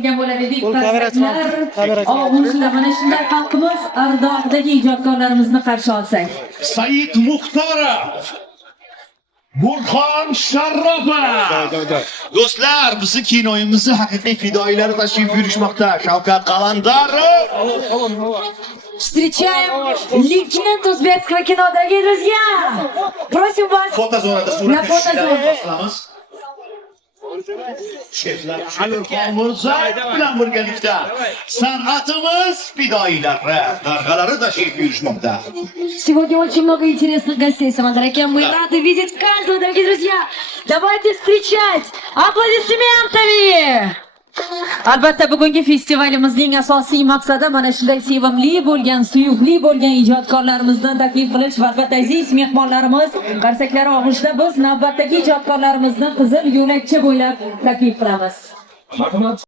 bo'lgan bo'lar edik. Kamera. Og'uzda mana shunday xalqimiz ardog'idagi ijodkorlarimizni qarshi olsak. Said Muxtorov, Burxon Sharropov. Do'stlar, bizni kinoyimizni haqiqiy fidoyilari tashrif buyurishmoqda. Shavkat Qalandarov. Встречаем легенду узбекского кино, дорогие друзья! Просим вас Fotozonada на фотозону. boshlaymiz. Sheflar Mirzayev bilan birgalikda san'atimiz fidoyilari darg'alari tashrif buyurishmoqda. Сегодня очень много интересных гостей, Самандаракян. Мы рады видеть каждого, дорогие друзья. Давайте встречать аплодисментами! Albatta bugungi festivalimizning asosiy maqsadi mana shunday sevimli bo'lgan, suyuqli bo'lgan ijodkorlarimizni taklif qilish va albatta aziz mehmonlarimiz qarsaklari og'ushida biz navbatdagi ijodkorlarimizni Qizil Yo'lakcha bo'ylab taklif qilamiz.